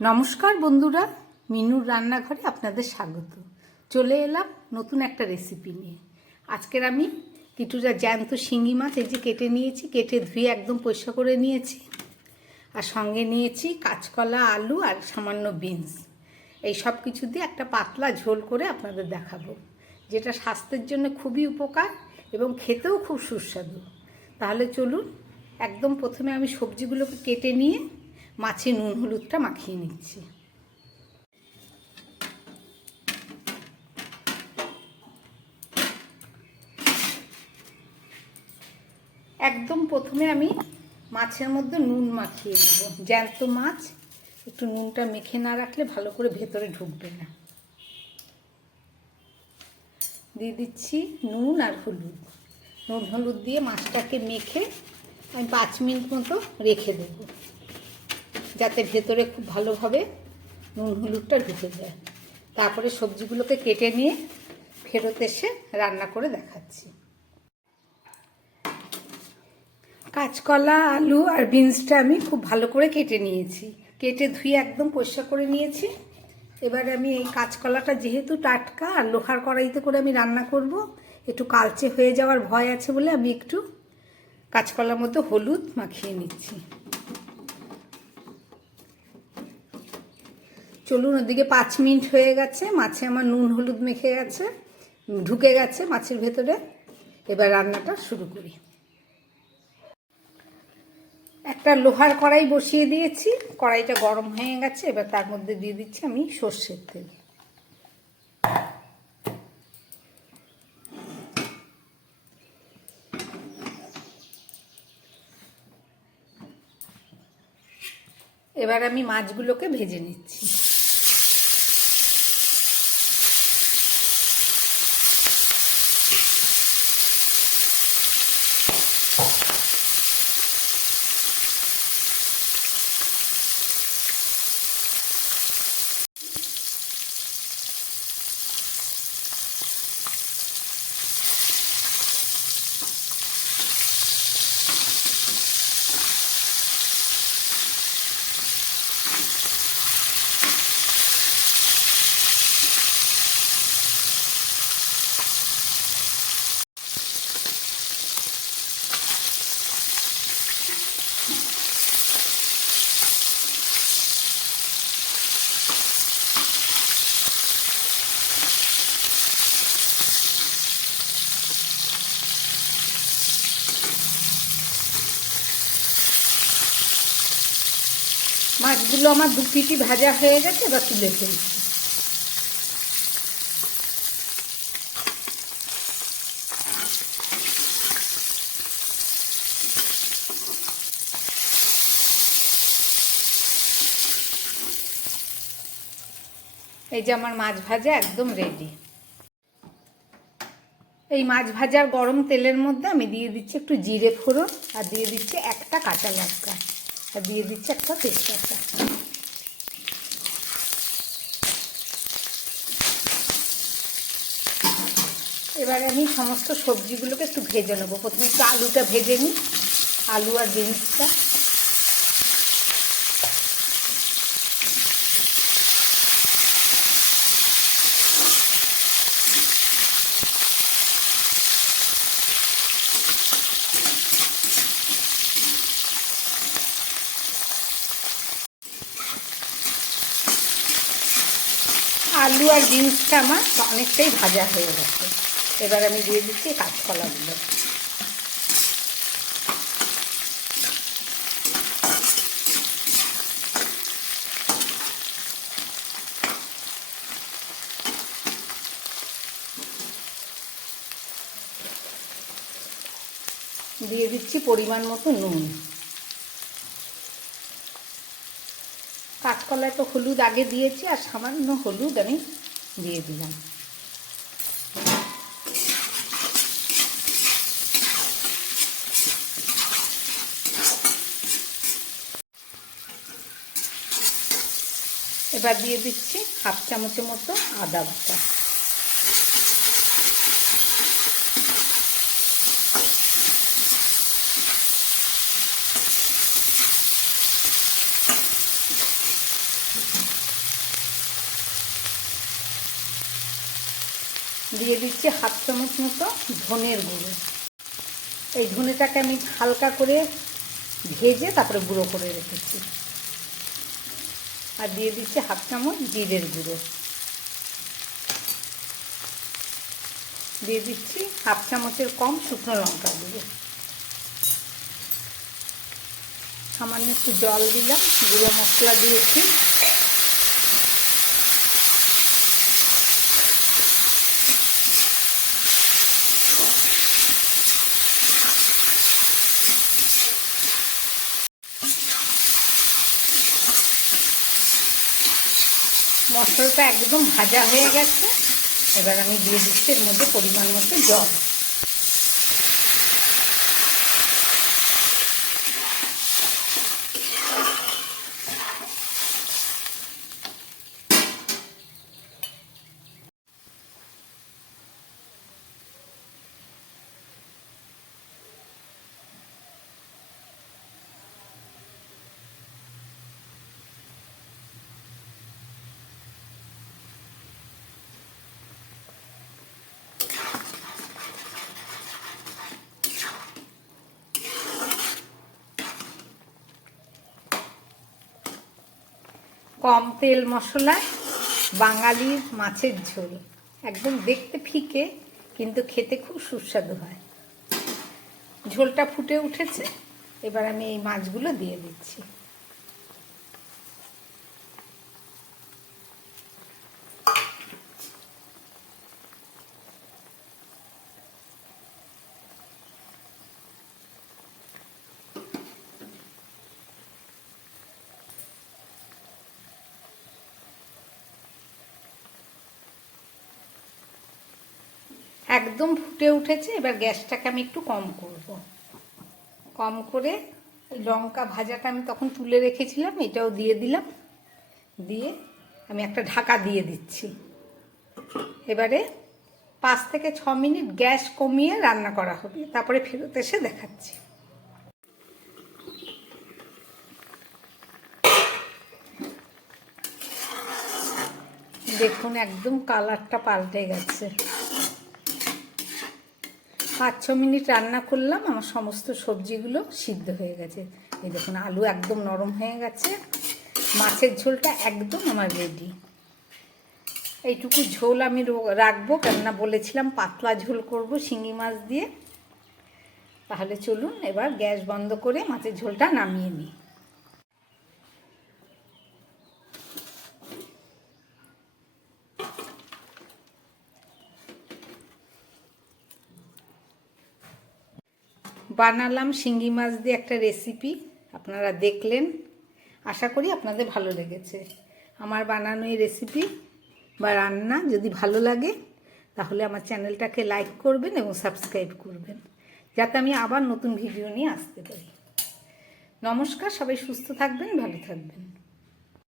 নমস্কার বন্ধুরা, মিনুর রান্নাঘরে আপনাদের স্বাগত। চলে এলাম নতুন একটা রেসিপি নিয়ে। আজকের আমি কিছুটা জ্যান্ত শিঙি মাছ এই যে কেটে নিয়েছি, কেটে ধুয়ে একদম পরিষ্কার করে নিয়েছি। আর সঙ্গে নিয়েছি কাঁচকলা, আলু আর সামান্য বিনস। এই সব কিছু দিয়ে একটা পাতলা ঝোল করে আপনাদের দেখাবো, যেটা স্বাস্থ্যের জন্য খুবই উপকার এবং খেতেও খুব সুস্বাদু। তাহলে চলুন, একদম প্রথমে আমি সবজিগুলোকে কেটে নিয়ে মাছে নুন হলুদটা মাখিয়ে নিচ্ছি। একদম প্রথমে আমি মাছের মধ্যে নুন মাখিয়ে দেবো। জ্যান্ত মাছ একটু নুনটা মেখে না রাখলে ভালো করে ভেতরে ঢুকবে না। দিয়ে দিচ্ছি নুন আর হলুদ। নুন হলুদ দিয়ে মাছটাকে মেখে আমি 5 মিনিট মতো রেখে দেবো, যাতে ভেতরে খুব ভালোভাবে নুন হলুদটা ঢুকে যায়। তারপরে সবজিগুলোকে কেটে নিয়ে ফেরত এসে রান্না করে দেখাচ্ছি। কাঁচকলা, আলু আর বিনসটা আমি খুব ভালো করে কেটে নিয়েছি, কেটে ধুয়ে একদম পরিষ্কার করে নিয়েছি। এবার আমি এই কাঁচকলাটা যেহেতু টাটকা আর লোহার কড়াইতে করে আমি রান্না করব, একটু কালচে হয়ে যাওয়ার ভয় আছে বলে আমি একটু কাঁচকলার মধ্যে হলুদ মাখিয়ে নিচ্ছি। চলুন, ওদিকে 5 মিনিট হয়ে গেছে, মাছে আমার নুন হলুদ মেখে গেছে, ঢুকে গেছে মাছের ভেতরে। এবার রান্নাটা শুরু করি। একটা লোহার কড়াই বসিয়ে দিয়েছি, কড়াইটা গরম হয়ে গেছে। এবার তার মধ্যে দিয়ে দিচ্ছি আমি সর্ষের তেল। এবার আমি মাছগুলোকে ভেজে নিচ্ছি। মাছগুলো আমার 2 পিটি ভাজা হয়ে গেছে, এবার তুলে ফেলছি। এই যে আমার মাছ ভাজা একদম রেডি। এই মাছ ভাজার গরম তেলের মধ্যে আমি দিয়ে দিচ্ছি একটু জিরে ফোড়ন, আর দিয়ে দিচ্ছি একটা কাঁচা লঙ্কা, আর দিয়ে দিচ্ছি একটা তেজপাতা। এবার আমি সমস্ত সবজিগুলোকে একটু ভেজে নেবো। প্রথমে একটু আলুটা ভেজে নিই, আলু আর বিনসটা। আলু আর বিনসটা আমার অনেকটাই ভাজা হয়ে গেছে। এবার আমি দিয়ে দিচ্ছি কাঁচকলাগুলো। দিয়ে দিচ্ছি পরিমাণ মতো নুন। কাঁচকলায় তো হলুদ আগে দিয়েছি, আর সামান্য হলুদ আমি দিয়ে দিলাম। এবার দিয়ে দিচ্ছি 1/2 চামচের মতো আদা বাটা। দিয়ে দিচ্ছি হাফ চামচ মতো ধনের গুঁড়ো। এই ধনেটাকে আমি হালকা করে ভেজে তারপরে গুঁড়ো করে রেখেছি। আর দিয়ে দিচ্ছি হাফ চামচ জিরের গুঁড়ো, দিয়ে দিচ্ছি হাফ চামচের কম শুকনো লঙ্কা গুঁড়ো, সামান্য একটু জল দিলাম, গুঁড়ো মশলা দিয়েছি। মশলাটা একদম ভাজা হয়ে গেছে। এবার আমি দিয়ে দিচ্ছি এর মধ্যে পরিমাণ মতো জল। কম তেল মশলায় বাঙালির মাছের ঝোল, একদম দেখতে ফিকে কিন্তু খেতে খুব সুস্বাদু হয়। ঝোলটা ফুটে উঠেছে, এবার আমি এই মাছগুলো দিয়ে দিচ্ছি। একদম ফুটে উঠেছে, এবার গ্যাসটাকে আমি একটু কম করব। কম করে লঙ্কা ভাজাটা আমি তখন তুলে রেখেছিলাম, এটাও দিয়ে দিলাম। দিয়ে আমি একটা ঢাকা দিয়ে দিচ্ছি। এবারে 5 থেকে 6 মিনিট গ্যাস কমিয়ে রান্না করা হবে, তারপরে ফেরত এসে দেখাচ্ছি। দেখুন একদম কালারটা পাল্টে গেছে। 5-6 মিনিট রান্না করলাম, আমার সমস্ত সবজিগুলো সিদ্ধ হয়ে গেছে। এই দেখুন আলু একদম নরম হয়ে গেছে, মাছের ঝোলটা একদম আমার রেডি। এইটুকু ঝোল আমি রাখবো, কেননা বলেছিলাম পাতলা ঝোল করব শিঙি মাছ দিয়ে। তাহলে চলুন এবার গ্যাস বন্ধ করে মাছের ঝোলটা নামিয়ে নিই। বানালাম শিঙি মাছ দিয়ে একটা রেসিপি, আপনারা দেখলেন। আশা করি আপনাদের ভালো লেগেছে। আমার বানানো এই রেসিপি বা রান্না যদি ভালো লাগে তাহলে আমার চ্যানেলটাকে লাইক করবেন এবং সাবস্ক্রাইব করবেন, যাতে আমি আবার নতুন ভিডিও নিয়ে আসতে পারি। নমস্কার, সবাই সুস্থ থাকবেন, ভালো থাকবেন।